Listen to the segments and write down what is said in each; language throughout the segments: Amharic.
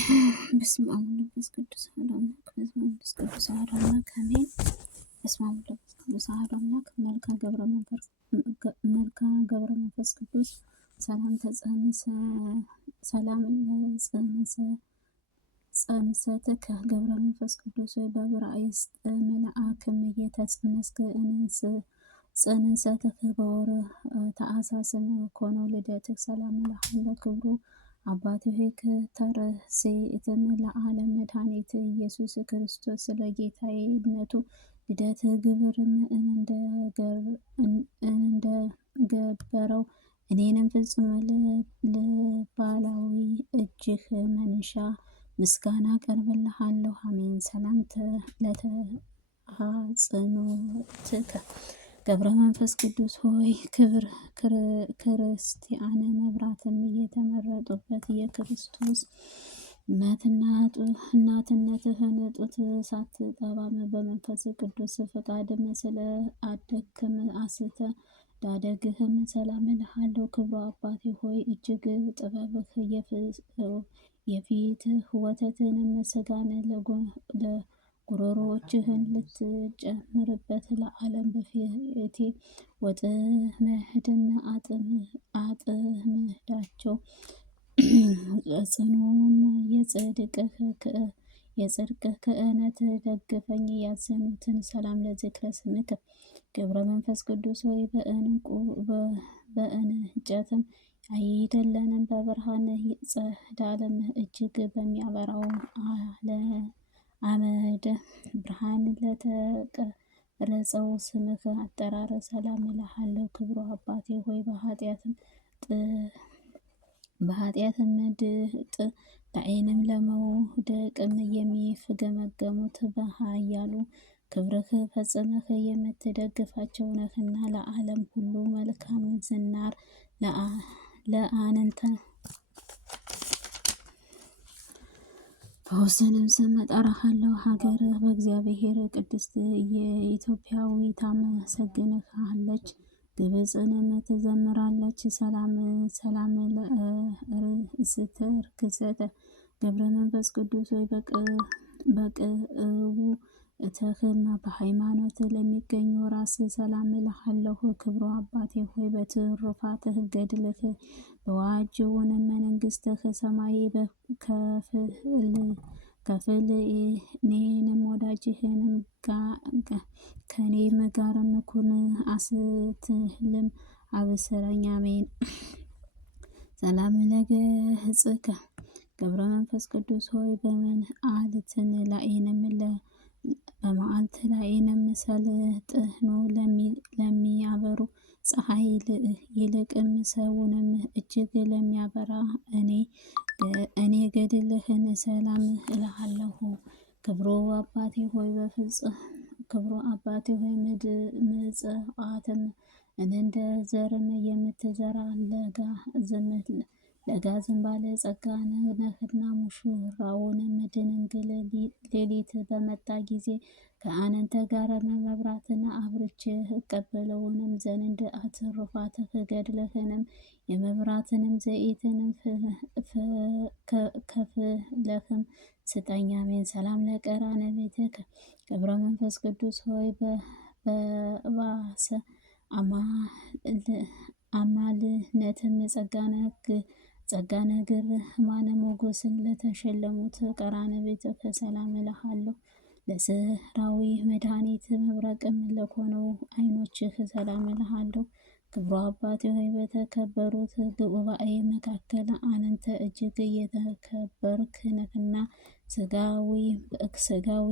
በስመ አብ ወመንፈስ ቅዱስ አሐዱ አምላክ። በስመ አብ ወመንፈስ ቅዱስ አሐዱ አምላክ አሜን። በስመ አብ ወመንፈስ ቅዱስ አሐዱ አምላክ። መልክዓ ገብረ መንፈስ ቅዱስ ሰላም ተጸንሰ ሰላም ጸንሰትከ ገብረ መንፈስ ቅዱስ በዕብራይስጥ መልአክም እየተጸነስከ ጽንሰትከ በወር ተአሳስ ኮኖ ልደትክ ሰላም እልሃለሁ። ክብሩ አባቴ ሆይ ከተርሴት ለዓለም መድኃኒት ኢየሱስ ክርስቶስ ስለ ጌታዬነቱ ልደት ግብርም እንደገበረው እኔንም ፍጹም ልባላዊ እጅህ መንሻ ምስጋና ቀርብልሃለሁ። አሜን። ሰላምተ ለተሐጽኖትከ ገብረ መንፈስ ቅዱስ ሆይ ክብር ክርስቲያን መብራትም የተመረጡበት የክርስቶስ እናትነትህን ጡት ሳትጠባም በመንፈስ ቅዱስ ፈቃድም ስለ አደግክም አስተዳደግህም ሰላም እልሃለሁ። ክብሩ አባቴ ሆይ እጅግ ጥበብህ የፊትህ ወተትንም ስጋን ለጉሮሮዎችህን ልትጨምርበት ለዓለም በፊቴ ወጥመድም አጥምዳቸው። ጽኑም የጽድቅህ ክህነት ደግፈኝ። ያዘኑትን ሰላም ለዝክረ ስምከ ገብረ መንፈስ ቅዱስ ሆይ በእንጨትም አይደለንም በብርሃን ጸዳለም እጅግ በሚያበራው አመደ ብርሃን ለተቀረጸው ስምህ አጠራር ሰላም እልሃለሁ። ክብሩ አባቴ ሆይ በኃጢአትም ድጥ ለዓይንም ለመውደቅም የሚፍገመገሙት በኃያሉ ክብርህ ፈጽመህ የምትደግፋቸው ነህና ለዓለም ሁሉ መልካም ዝናር ለአንተ በወሰንም ስም እጠራሃለሁ። ሀገርህ በእግዚአብሔር ቅድስት የኢትዮጵያዊ ታመሰግንሃለች፣ ግብፅንም ትዘምራለች። ሰላም ለእስትርክሰተ ገብረ መንፈስ ቅዱስ ሆይ በቅቡ እትህና በሃይማኖት ለሚገኙ ራስ ሰላም እልሃለሁ። ክብሩ አባቴ ሆይ በትሩፋትህ ገድልህ በዋጅውን መንግሥትህ ሰማይ ከፍል እኔንም ወዳጅህንም ከኔም ጋርም ኩን አስትልም አብስረኝ። አሜን። ሰላም ለገጽከ ገብረ መንፈስ ቅዱስ ሆይ በመዓልት ላይንም ሰልጥኖ ለሚያበሩ ፀሐይ ይልቅም ሰውንም እጅግ ለሚያበራ እኔ ገድልህን ሰላም እልሃለሁ። ክብሩ አባቴ ሆይ ምጽአትም እንደ ዘርም የምትዘራ ለጋ ዝንባለ ጸጋ ነህና ሙሽራውንም ድንግል ሌሊት በመጣ ጊዜ ከአንተ ጋር መብራትን አብርቼ እቀበለውንም ዘንድ ትሩፋትህ ገድልህንም የመብራትንም ዘይትንም ከፍለህም ስጠኝ። አሜን። ሰላም ለቀራነ ቤትከ ገብረ መንፈስ ቅዱስ ሆይ በባሰ አማልነትም ጸጋነ ግርማነ ሞገስን ለተሸለሙት ቀራነ ቤትከ ሰላም እልሃለሁ። ለስራዊ መድኃኒት መብረቅም ለሆነው ዓይኖችህ ሰላም እልሃለሁ። ክብሩ አባቴ ሆይ በተከበሩት ጉባኤ መካከል አንተ እጅግ የተከበርክ ነህና ስጋዊ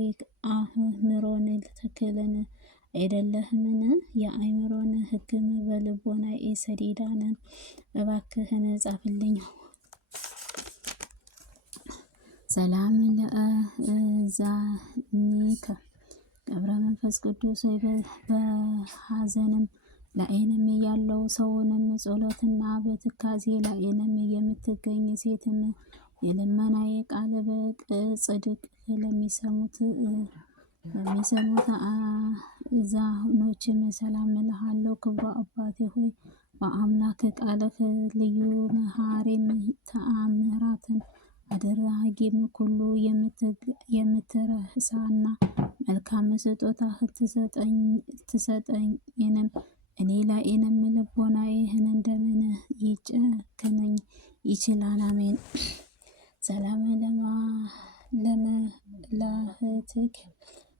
አእምሮን ትክክልን አይደለህምን? የአእምሮን ሕግም በልቦናዬ ሰሌዳን እባክህን ጻፍልኝ። ሰላም ለእዛኒከ ገብረ መንፈስ ቅዱስ ሆይ በሐዘንም ላይንም ያለው ሰውንም ጸሎትና በትካዜ ላይንም የምትገኝ ሴትም የልመናዬ ቃል በጽድቅ ለሚሰሙት አዛኖችም ሰላም እልሃለሁ። ክብሩ አባቴ ሆይ በአምላክ ቃልህ ልዩ መሐሪም ተአምራትን አድራጊም ኩሉ የምትረሳና መልካም ስጦታ ትሰጠኝንም እኔ ላይንም ልቦናዬን እንደምን ይጨክነኝ ይችላል። አሜን። ሰላም ለመላእክትከ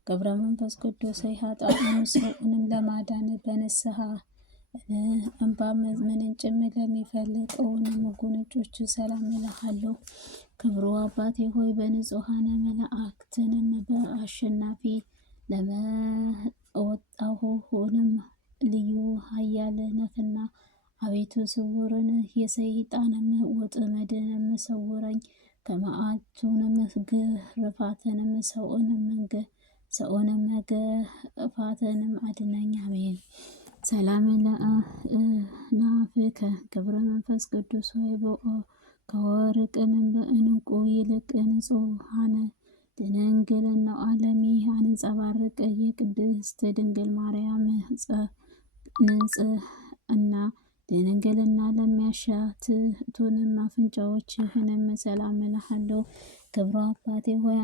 ገብረ መንፈስ ቅዱስ ኃጥአንም ሰውንም ለማዳን በንስሐ እንባ ምንጭም ለሚፈልቀውንም ጉንጮች ሰላም እልሃለሁ። ክብሩ አባቴ ሆይ በንጹሐን መላእክትንም በአሸናፊ ለመወጣሁንም ልዩ ኃያል ነህና አቤቱ ስውርን የሰይጣንም ወጥመድንም ሰውረኝ። ከመዓቱንም ግርፋትንም ሰውንም መገፋትንም አድነኝ። አሜን። ሰላም ለአእናፍከ ገብረ መንፈስ ቅዱስ ሆይ ከወርቅንም በዕንቁ ይልቅ ንጹሐነ ድንግልናው ዓለሚ አንጸባርቅ የቅድስት ድንግል ማርያም ንጽሕና ድንግልና ለሚያሻትቱንም አፍንጫዎችህንም ሰላም እልሃለሁ። ክብሩ አባቴ ሆይ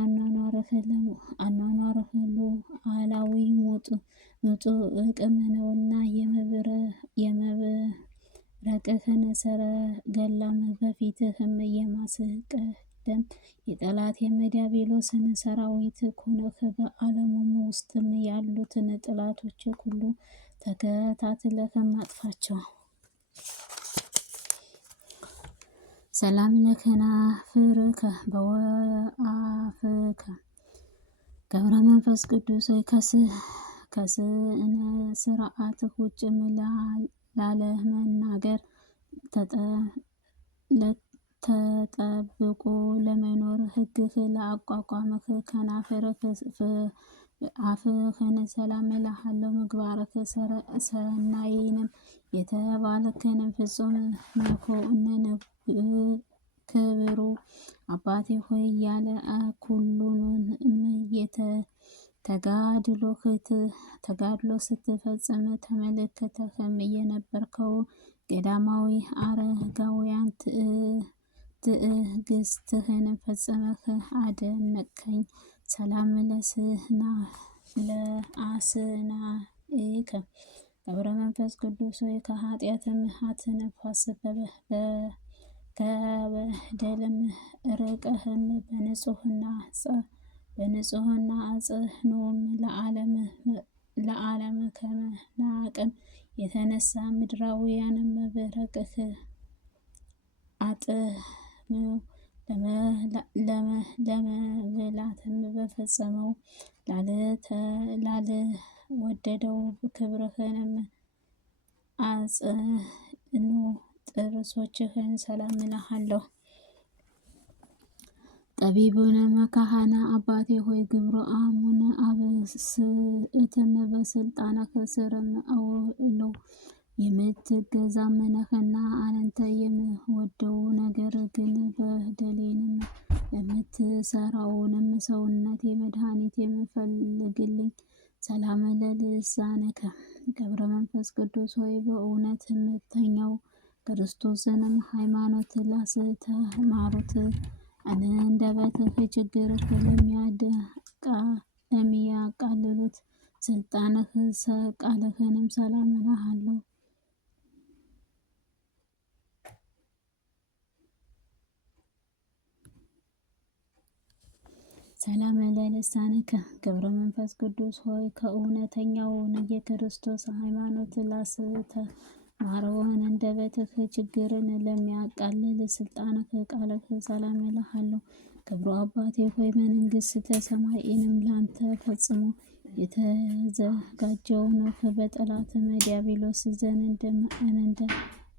አኗኗርህ ሉዓላዊ ምጡቅም ነውና የመብረቅህን ሰረገላም በፊትህም የማስቀደም የጠላት የዲያብሎስን ሰራዊት ኩነህ በዓለሙም ውስጥም ያሉትን ጠላቶች ሁሉ ተከታትለህም አጥፋቸው። ሰላም ለከናፍርከ በወአፍከ ገብረ መንፈስ ቅዱስ ሆይ ከስነ ስርዓትህ ውጭም ላለመናገር ተጠብቆ ለመኖር ሕግህ ለአቋቋምህ አፍህን ሰላም እልሃለሁ። ምግባርህ ሰናይንም የተባልክንም ፍጹም መኮንን ክብሩ አባቴ ሆይ ያለ ኩሉንም ተጋድሎ ስትፈጽም ተመልክተህም የነበርከው ገዳማዊ አረጋውያን ትዕግስትህን ፈጽመህ አደነቅከኝ። ሰላም ለአስናኢከ ገብረ መንፈስ ቅዱስ ሆይ ከኃጢአትም አትነፋስ ከበደልም ርቀህም በንጹሕና አጽንዖም ለዓለም ከመናቅም የተነሳ ምድራውያንም በረቅህ አጥምው ለመብላትም በፈጸመው ላልወደደው ክብርህንም አጽኑ ጥርሶችህን ሰላም እልሃለሁ። ጠቢቡን መካሃና አባቴ ሆይ ግብረ አሙን አብስእትም በስልጣንህ ስርም አውለው የምትገዛም ነህና አንተ የምወደው ነገር ግን በደሌንም የምትሰራውንም ሰውነቴ መድኃኒት የምፈልግልኝ። ሰላም ለልሳንከ ገብረ መንፈስ ቅዱስ ሆይ በእውነት የምተኛው ክርስቶስንም ሃይማኖት ላስተማሩት አንደበትህ ችግርህ ለሚያቃልሉት ስልጣንህ ቃልህንም ሰላም እልሃለሁ። ሰላም ለልሳንከ ገብረ መንፈስ ቅዱስ ሆይ ከእውነተኛውን የክርስቶስ ሃይማኖት ላስተማረውን አንደበትህ ችግርን ለሚያቃልል ስልጣንህ ቃልህ ሰላም እልሃለሁ። ክብሩ አባቴ ሆይ መንግሥተ ሰማይንም ላንተ ፈጽሞ የተዘጋጀውን በጠላትም ዲያብሎስ ዘንድ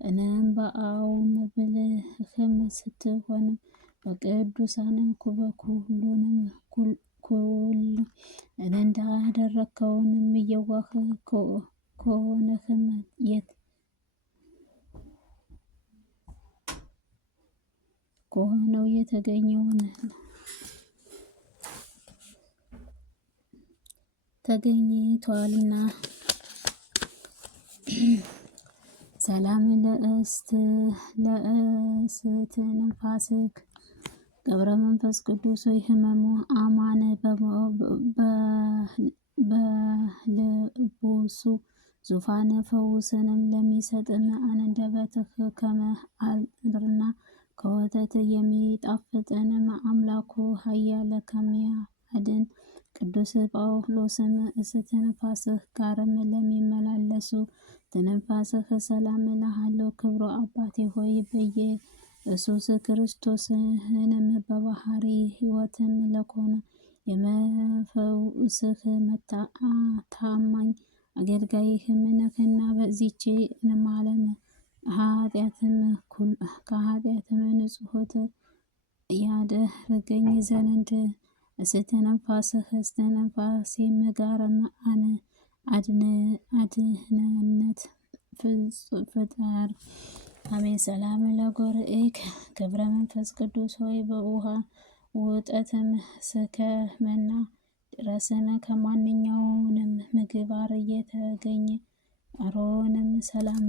እንበአውም ብልህም ስትሆንም በቅዱሳንም በኩሉንም እንዳደረግከውንም የዋህ ከሆነህም ከሆነው የተገኘውን ተገኝቷልና። ሰላም ለእስትንፋስክ ገብረ መንፈስ ቅዱስ ሆይ ህመሙ አማን በልቡሱ ዙፋነ ፈውስንም ለሚሰጥም አንደበትህ ከመዓርና ከወተት የሚጣፍጥንም አምላኩ ኃያል ከሚያድን ቅዱስ ጳውሎስም እስትንፋስህ ጋርም ለሚመላለሱ ትንፋስህ ሰላም እልሃለሁ። ክብሩ አባቴ ሆይ በኢየሱስ ክርስቶስንም በባህሪ ሕይወትም ለኮነ የመፈውስህ ታማኝ አገልጋይህም ነህና በዚች ዓለም ከኃጢአትም ንጹሕት ያደርገኝ ዘንድ እስትንፋሴም ጋርም አድህነት ፍጠር። አሜን። ሰላም ለጎርኤከ ገብረ መንፈስ ቅዱስ ሆይ በውሃ ውጠትም እስከመና ድረስን ከማንኛውንም ምግባር እየተገኘ አሮንም ሰላም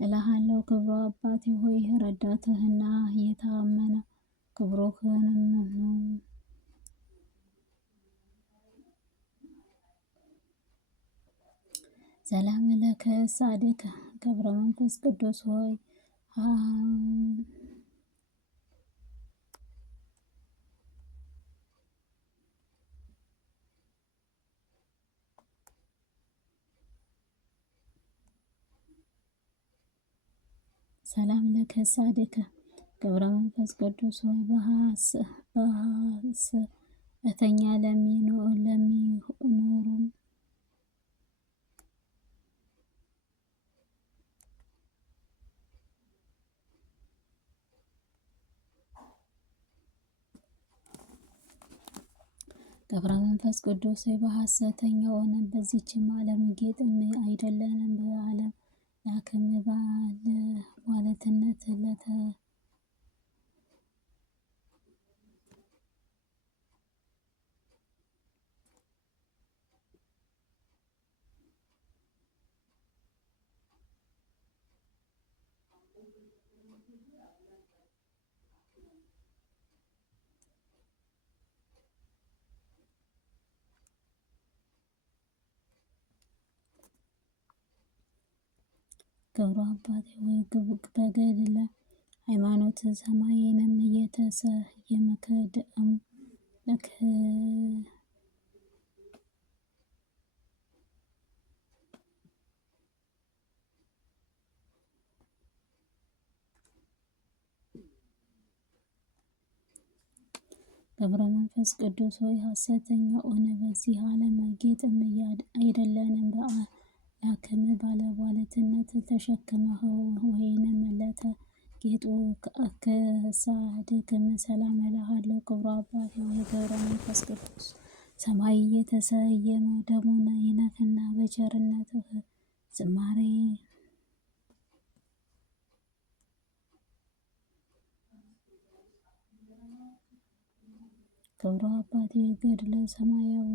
እልሃለሁ። ክብሩ አባቴ ሆይ ረዳትህና የታመነ ክብሩህንም ነው። ሰላም ለከ ጻድቅ ገብረ መንፈስ ቅዱስ ሆይ ሰላም ለከ ጻድቅ ገብረ መንፈስ ቅዱስ ሆይ በሐሰተኛ ለሚኖሩም ገብረ መንፈስ ቅዱስ በሐሰተኛውን በዚችም ዓለም ጌጥም አይደለንም በዓለም ላክም ባለሟልነት ክብሩ አባቴ ሆይ በገድለ ሃይማኖት ሰማይንም እየተሰየምክ ደሙ ገብረ መንፈስ ቅዱስ ሆይ ሐሰተኛውን በዚህ ዓለም ጌጥም አይደለንም በአምላክም ባለሟልነት ተሸክመኸው ወይንም ለተጌጡ ከሳድክም ሰላም እልሃለሁ። ክብሩ አባቴ ሆይ ገብረ መንፈስ ቅዱስ ሰማይ የተሰየመ ደሙን ይነክና በቸርነትህ ዝማሬ ክብሩ አባቴ ገድለ ሰማያዊ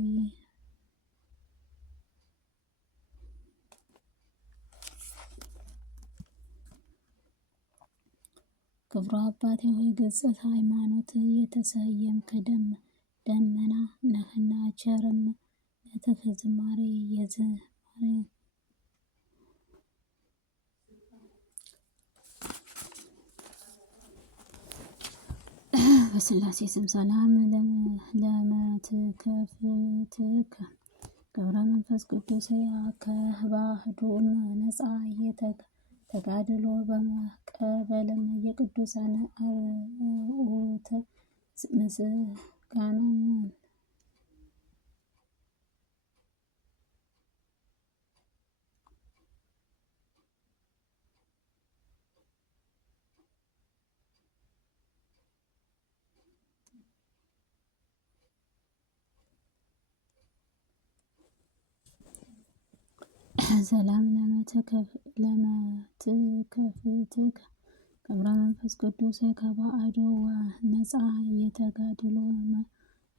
ክብሩ አባቴ ሆይ ገጽታ ሃይማኖት የተሰየምክ ደመና ነህና ቸርም ነትህ ዝማሬ የዝማሬ በስላሴ ስም ሰላም ለመትከፍትከ ገብረ መንፈስ ቅዱስ ከባህዶም ነፃ ተጋድሎ በመቀበልም የቅዱሳን አርዑተ ምስጋና ሰላም ለመትከፍትከ ገብረ መንፈስ ቅዱስ ከባዕዶ ነፃ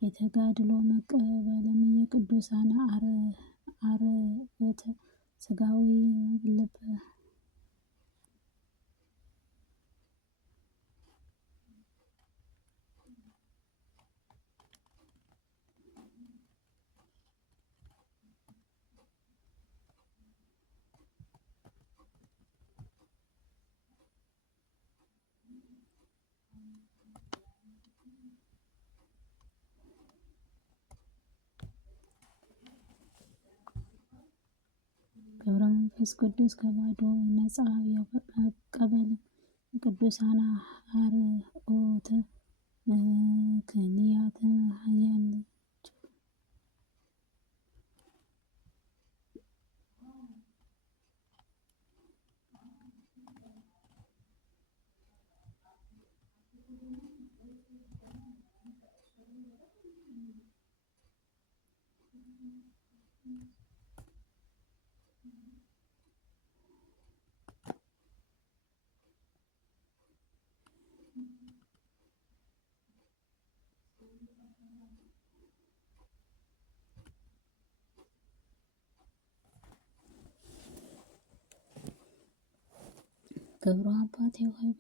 የተጋድሎ መቀበልም የቅዱሳን አርዕተ ሥጋዊ ልብ መንፈስ ቅዱስ ከባዶ ነፃ መቀበልም ቅዱሳን አርኦተ ክህንያት ሀያል ክብሩ አባቴ ሆይ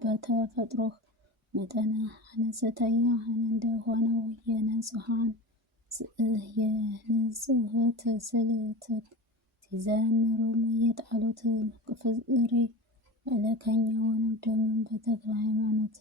በተፈጥሮህ መጠን አነስተኛ እንደሆነው የንጽሕት ስልት ሲዘምሩም የጣሉት ፍሬ መለከኛውን ደሙን በተክለ ሃይማኖት